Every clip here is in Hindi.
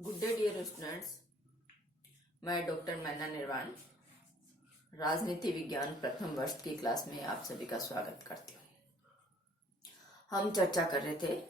Good day dear students. मैं डॉक्टर मैना निर्वाण राजनीति विज्ञान प्रथम वर्ष की क्लास में आप सभी का स्वागत करती हूँ। हम चर्चा कर रहे थे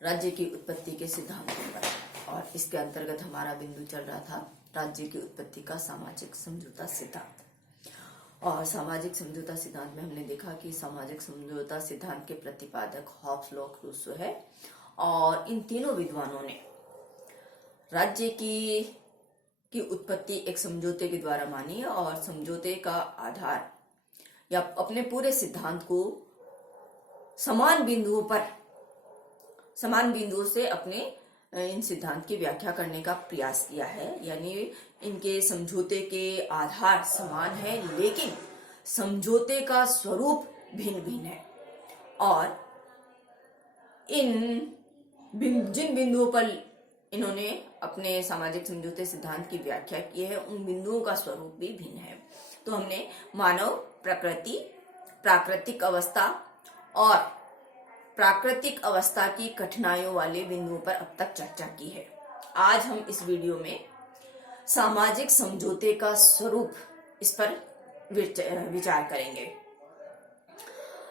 राज्य की उत्पत्ति के सिद्धांतों पर और इसके अंतर्गत हमारा बिंदु चल रहा था राज्य की उत्पत्ति का सामाजिक समझौता सिद्धांत। और सामाजिक समझौता सिद्धांत में हमने देखा कि सामाजिक समझौता सिद्धांत के प्रतिपादक हॉब्स, लॉक, रूसो है और इन तीनों विद्वानों ने राज्य की उत्पत्ति एक समझौते के द्वारा मानी और समझौते का आधार या अपने पूरे सिद्धांत को समान बिंदुओं से अपने इन सिद्धांत की व्याख्या करने का प्रयास किया है। यानी इनके समझौते के आधार समान है लेकिन समझौते का स्वरूप भिन्न भिन्न है और जिन बिंदुओं पर इन्होंने अपने सामाजिक समझौते सिद्धांत की व्याख्या की है उन बिंदुओं का स्वरूप भी भिन्न है। तो हमने मानव, प्रकृति, प्राकृतिक अवस्था और प्राकृतिक अवस्था की कठिनाइयों वाले बिंदुओं पर अब तक चर्चा की है। आज हम इस वीडियो में सामाजिक समझौते का स्वरूप इस पर विचार करेंगे।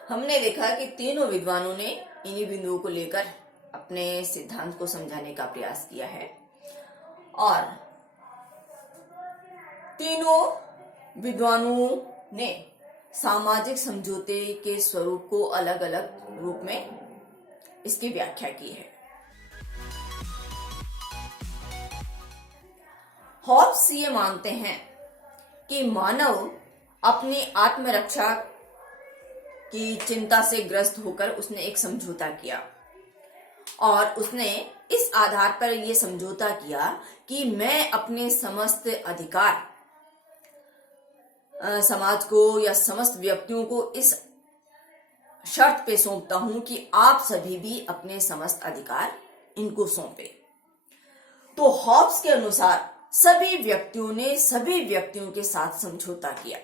हमने देखा कि तीनों विद्वानों ने इन्हीं बिंदुओं को लेकर अपने सिद्धांत को समझाने का प्रयास किया है और तीनों विद्वानों ने सामाजिक समझौते के स्वरूप को अलग अलग रूप में इसकी व्याख्या की है। हॉब्स ये मानते हैं कि मानव अपनी आत्मरक्षा की चिंता से ग्रस्त होकर उसने एक समझौता किया और उसने इस आधार पर यह समझौता किया कि मैं अपने समस्त अधिकार समाज को या समस्त व्यक्तियों को इस शर्त पे सौंपता हूं कि आप सभी भी अपने समस्त अधिकार इनको सौंपे। तो हॉब्स के अनुसार सभी व्यक्तियों ने सभी व्यक्तियों के साथ समझौता किया।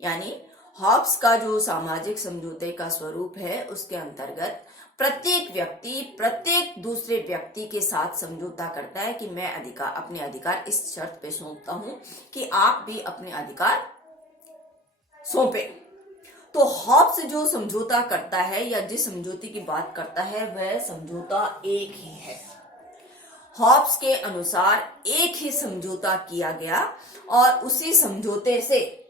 यानी हॉब्स का जो सामाजिक समझौते का स्वरूप है उसके अंतर्गत प्रत्येक व्यक्ति प्रत्येक दूसरे व्यक्ति के साथ समझौता करता है कि मैं अपने अधिकार इस शर्त पे सौंपता हूं कि आप भी अपने अधिकार सौंपे। तो हॉब्स जो समझौता करता है या जिस समझौते की बात करता है वह समझौता एक ही है। हॉब्स के अनुसार एक ही समझौता किया गया और उसी समझौते से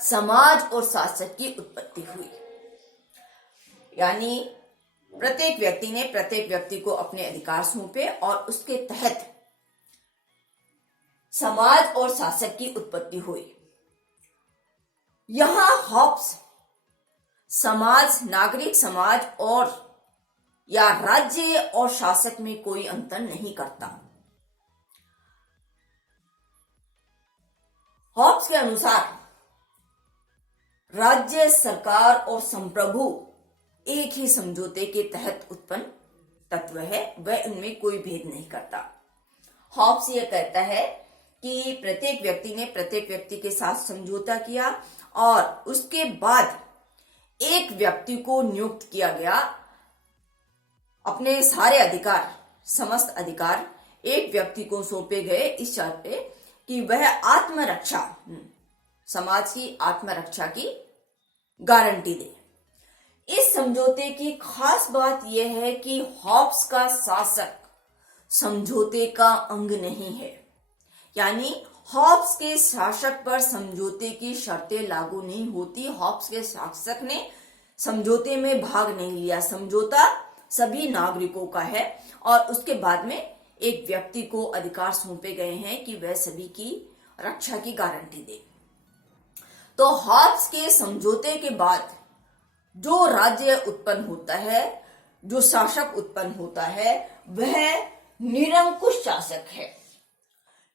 समाज और शासक की उत्पत्ति हुई। यानी प्रत्येक व्यक्ति ने प्रत्येक व्यक्ति को अपने अधिकार सौंपे और उसके तहत समाज और शासक की उत्पत्ति हुई। यहां हॉब्स समाज, नागरिक समाज और या राज्य और शासक में कोई अंतर नहीं करता। हॉब्स के अनुसार राज्य, सरकार और संप्रभु एक ही समझौते के तहत उत्पन्न तत्व है, वह उनमें कोई भेद नहीं करता। हॉब्स यह कहता है कि प्रत्येक व्यक्ति ने प्रत्येक व्यक्ति के साथ समझौता किया और उसके बाद एक व्यक्ति को नियुक्त किया गया, अपने सारे अधिकार, समस्त अधिकार एक व्यक्ति को सौंपे गए इस शर्त पे कि वह आत्मरक्षा, समाज की आत्मरक्षा की गारंटी दे। इस समझौते की खास बात यह है कि हॉब्स का शासक समझौते का अंग नहीं है। यानी हॉब्स के शासक पर समझौते की शर्तें लागू नहीं होती। हॉब्स के शासक ने समझौते में भाग नहीं लिया। समझौता सभी नागरिकों का है और उसके बाद में एक व्यक्ति को अधिकार सौंपे गए हैं कि वह सभी की रक्षा की गारंटी दे। तो हॉब्स के समझौते के बाद जो राज्य उत्पन्न होता है, जो शासक उत्पन्न होता है, वह निरंकुश शासक है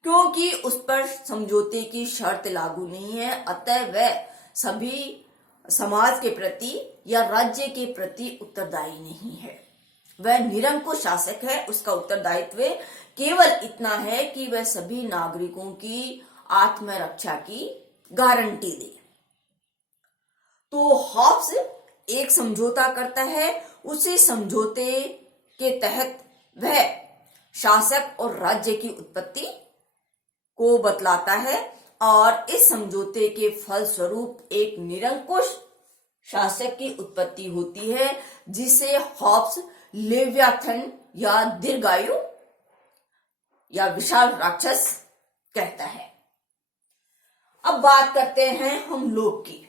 क्योंकि उस पर समझौते की शर्त लागू नहीं है। अतः वह सभी समाज के प्रति या राज्य के प्रति उत्तरदायी नहीं है। वह निरंकुश शासक है। उसका उत्तरदायित्व केवल इतना है कि वह सभी नागरिकों की आत्मरक्षा की गारंटी दे। तो हॉब्स एक समझौता करता है, उसी समझौते के तहत वह शासक और राज्य की उत्पत्ति को बतलाता है और इस समझौते के फलस्वरूप एक निरंकुश शासक की उत्पत्ति होती है जिसे हॉब्स लेवियाथन या दीर्घायु या विशाल राक्षस कहता है। अब बात करते हैं हम लोक की।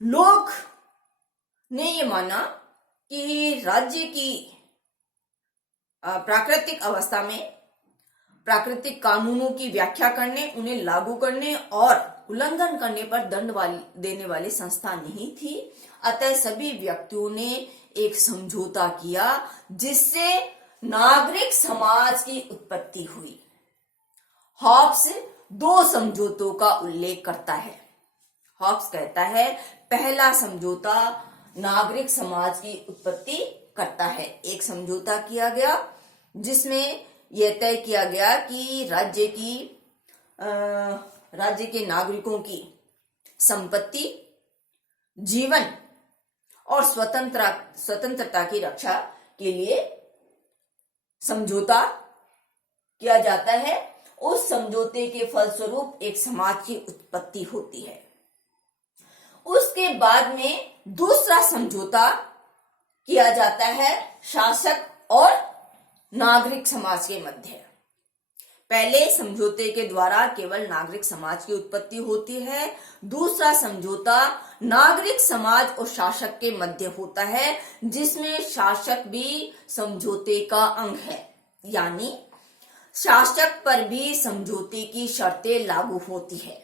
लोक ने ये माना कि राज्य की प्राकृतिक अवस्था में प्राकृतिक कानूनों की व्याख्या करने, उन्हें लागू करने और उल्लंघन करने पर दंड देने वाली संस्था नहीं थी। अतः सभी व्यक्तियों ने एक समझौता किया जिससे नागरिक समाज की उत्पत्ति हुई। हॉब्स दो समझौतों का उल्लेख करता है। हॉब्स कहता है पहला समझौता नागरिक समाज की उत्पत्ति करता है। एक समझौता किया गया जिसमें यह तय किया गया कि राज्य के नागरिकों की संपत्ति, जीवन और स्वतंत्रता की रक्षा के लिए समझौता किया जाता है। उस समझौते के फलस्वरूप एक समाज की उत्पत्ति होती है। उसके बाद में दूसरा समझौता किया जाता है शासक और नागरिक समाज के मध्य। पहले समझौते के द्वारा केवल नागरिक समाज की उत्पत्ति होती है। दूसरा समझौता नागरिक समाज और शासक के मध्य होता है जिसमें शासक भी समझौते का अंग है, यानी शासक पर भी समझौते की शर्तें लागू होती है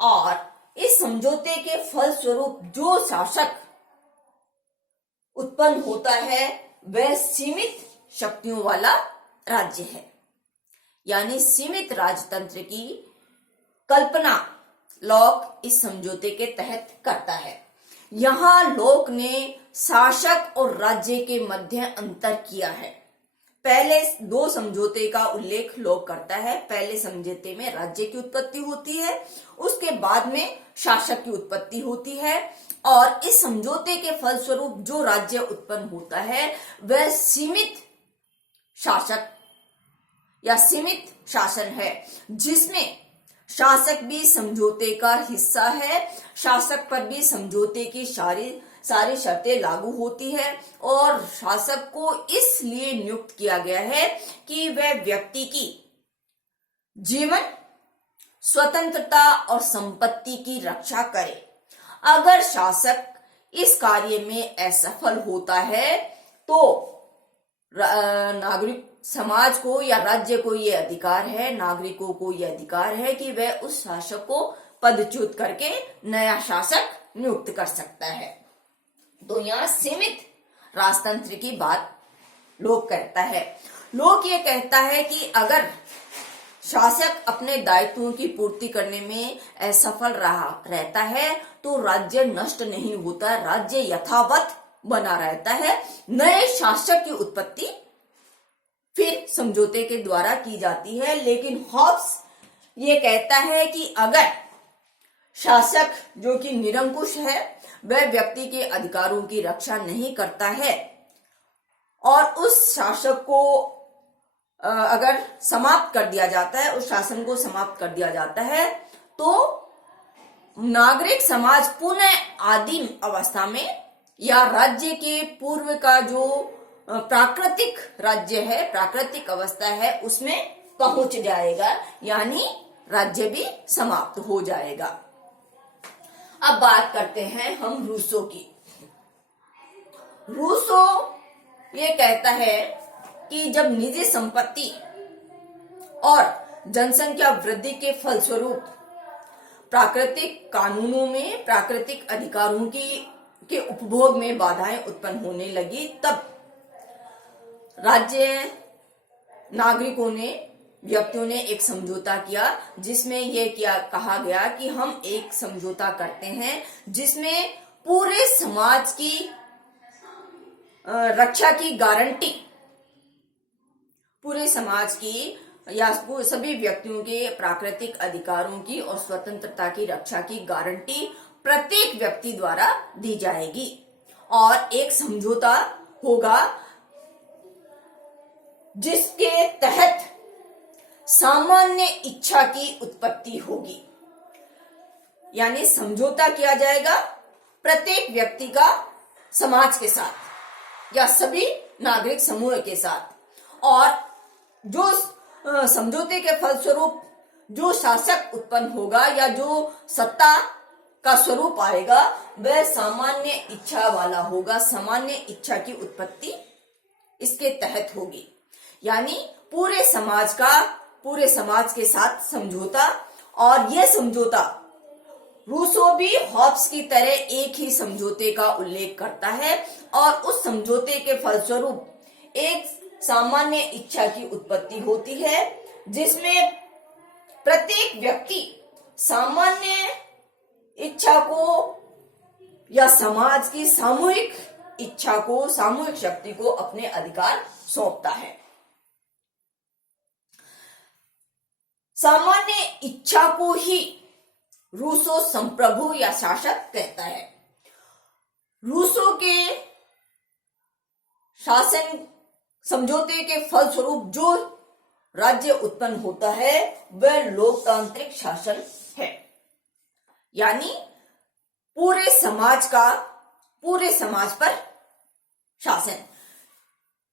और इस समझौते के फलस्वरूप जो शासक उत्पन्न होता है वह सीमित शक्तियों वाला राज्य है, यानी सीमित राजतंत्र की कल्पना लॉक इस समझौते के तहत करता है। यहां लॉक ने शासक और राज्य के मध्य अंतर किया है। पहले दो समझौते का उल्लेख लॉक करता है। पहले समझौते में राज्य की उत्पत्ति होती है, उसके बाद में शासक की उत्पत्ति होती है और इस समझौते के फलस्वरूप जो राज्य उत्पन्न होता है वह सीमित शासक या सीमित शासन है जिसमें शासक भी समझौते का हिस्सा है। शासक पर भी समझौते की सारी शर्तें लागू होती है और शासक को इसलिए नियुक्त किया गया है कि वह व्यक्ति की जीवन, स्वतंत्रता और संपत्ति की रक्षा करे। अगर शासक इस कार्य में असफल होता है तो नागरिक समाज को या राज्य को यह अधिकार है, नागरिकों को यह अधिकार है कि वह उस शासक को पदच्युत करके नया शासक नियुक्त कर सकता है। तो यहाँ सीमित राजतंत्र की बात लोक कहता है। लोक ये कहता है कि अगर शासक अपने दायित्वों की पूर्ति करने में असफल रहता है तो राज्य नष्ट नहीं होता, राज्य यथावत बना रहता है। नए शासक की उत्पत्ति फिर समझौते के द्वारा की जाती है। लेकिन हॉब्स ये कहता है कि अगर शासक जो कि निरंकुश है वह व्यक्ति के अधिकारों की रक्षा नहीं करता है और उस शासक को अगर समाप्त कर दिया जाता है, उस शासन को समाप्त कर दिया जाता है तो नागरिक समाज पुनः आदिम अवस्था में या राज्य के पूर्व का जो प्राकृतिक राज्य है, प्राकृतिक अवस्था है, उसमें पहुंच जाएगा, यानी राज्य भी समाप्त हो जाएगा। अब बात करते हैं हम रूसो की। रूसो ये कहता है कि जब निजी संपत्ति और जनसंख्या वृद्धि के फलस्वरूप प्राकृतिक कानूनों में प्राकृतिक अधिकारों के उपभोग में बाधाएं उत्पन्न होने लगी, तब राज्य नागरिकों ने, व्यक्तियों ने एक समझौता किया जिसमें यह कहा गया कि हम एक समझौता करते हैं जिसमें पूरे समाज की रक्षा की गारंटी, पूरे समाज की या सभी व्यक्तियों के प्राकृतिक अधिकारों की और स्वतंत्रता की रक्षा की गारंटी प्रत्येक व्यक्ति द्वारा दी जाएगी और एक समझौता होगा जिसके तहत सामान्य इच्छा की उत्पत्ति होगी। यानी समझौता किया जाएगा प्रत्येक व्यक्ति का समाज के साथ या सभी नागरिक समूह के साथ, और जो समझौते के फलस्वरूप जो शासक उत्पन्न होगा या जो सत्ता का स्वरूप आएगा वह सामान्य इच्छा वाला होगा। सामान्य इच्छा की उत्पत्ति इसके तहत होगी। यानी पूरे समाज के साथ समझौता, और यह समझौता रूसो भी हॉब्स की तरह एक ही समझौते का उल्लेख करता है, और उस समझौते के फलस्वरूप एक सामान्य इच्छा की उत्पत्ति होती है, जिसमें प्रत्येक व्यक्ति सामान्य इच्छा को या समाज की सामूहिक इच्छा को, सामूहिक शक्ति को अपने अधिकार सौंपता है। सामान्य इच्छा को ही रूसो संप्रभु या शासक कहता है। रूसो के शासन समझौते के फलस्वरूप जो राज्य उत्पन्न होता है वह लोकतांत्रिक शासन है। यानी पूरे समाज पर शासन,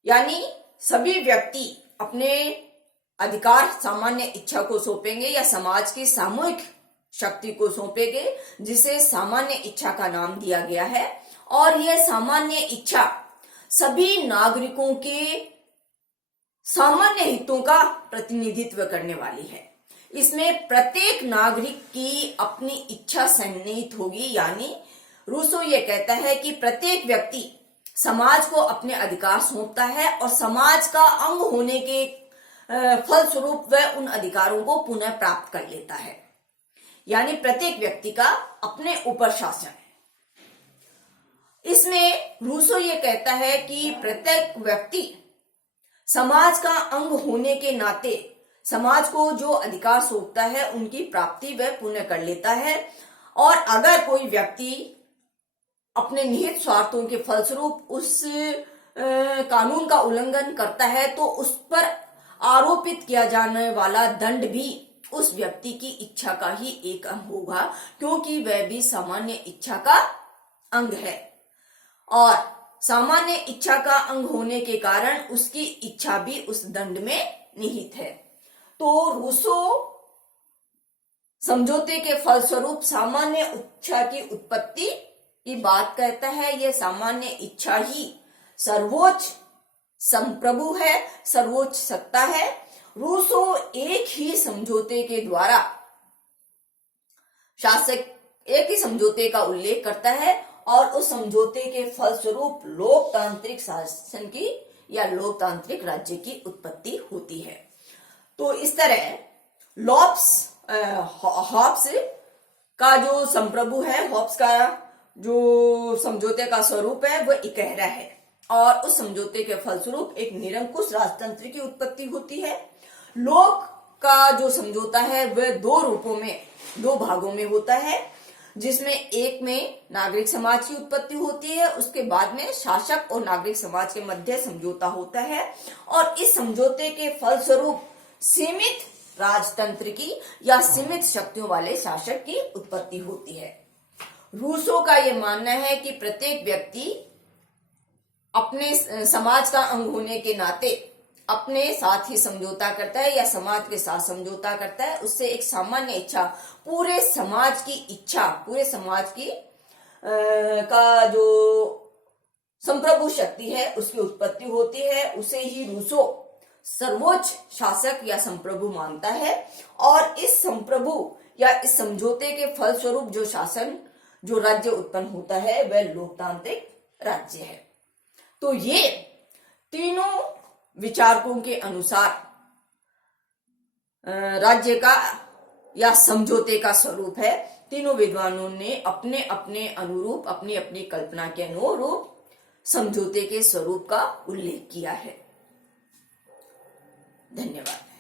यानी सभी व्यक्ति अपने अधिकार सामान्य इच्छा को सौंपेंगे या समाज की सामूहिक शक्ति को सौंपेंगे, जिसे सामान्य इच्छा का नाम दिया गया है। और यह सामान्य इच्छा सभी नागरिकों के सामान्य हितों का प्रतिनिधित्व करने वाली है। इसमें प्रत्येक नागरिक की अपनी इच्छा सन्निहित होगी। यानी रूसो ये कहता है कि प्रत्येक व्यक्ति समाज को अपने अधिकार सौंपता है और समाज का अंग होने के फलस्वरूप वह उन अधिकारों को पुनः प्राप्त कर लेता है। यानी प्रत्येक व्यक्ति का अपने ऊपर शासन। इसमें रूसो ये कहता है कि प्रत्येक व्यक्ति समाज का अंग होने के नाते समाज को जो अधिकार सौंपता है उनकी प्राप्ति वह पुनः कर लेता है, और अगर कोई व्यक्ति अपने निहित स्वार्थों के फलस्वरूप उस कानून का उल्लंघन करता है तो उस पर आरोपित किया जाने वाला दंड भी उस व्यक्ति की इच्छा का ही एक अंग होगा, क्योंकि वह भी सामान्य इच्छा का अंग है, और सामान्य इच्छा का अंग होने के कारण उसकी इच्छा भी उस दंड में निहित है। तो रूसो समझौते के फलस्वरूप सामान्य इच्छा की उत्पत्ति की बात कहता है। यह सामान्य इच्छा ही सर्वोच्च संप्रभु है, सर्वोच्च सत्ता है। रूसो एक ही समझौते के द्वारा शासक एक ही समझौते का उल्लेख करता है, और उस समझौते के फलस्वरूप लोकतांत्रिक शासन की या लोकतांत्रिक राज्य की उत्पत्ति होती है। तो इस तरह हॉब्स का जो संप्रभु है, हॉब्स का जो समझौते का स्वरूप है वह इकहरा है, और उस समझौते के फलस्वरूप एक निरंकुश राजतंत्र की उत्पत्ति होती है। लोक का जो समझौता है वह दो भागों में होता है, जिसमें एक में नागरिक समाज की उत्पत्ति होती है, उसके बाद में शासक और नागरिक समाज के मध्य समझौता होता है, और इस समझौते के फलस्वरूप सीमित राजतंत्र की या सीमित शक्तियों वाले शासक की उत्पत्ति होती है। रूसो का यह मानना है कि प्रत्येक व्यक्ति अपने समाज का अंग होने के नाते अपने साथ ही समझौता करता है या समाज के साथ समझौता करता है। उससे एक सामान्य इच्छा, पूरे समाज की का जो संप्रभु शक्ति है उसकी उत्पत्ति होती है। उसे ही रूसो सर्वोच्च शासक या संप्रभु मानता है, और इस संप्रभु या इस समझौते के फलस्वरूप जो राज्य उत्पन्न होता है वह लोकतांत्रिक राज्य है। तो ये तीनों विचारकों के अनुसार राज्य का या समझौते का स्वरूप है। तीनों विद्वानों ने अपने अपने अनुरूप, अपनी अपनी कल्पना के अनुरूप समझौते के स्वरूप का उल्लेख किया है। धन्यवाद।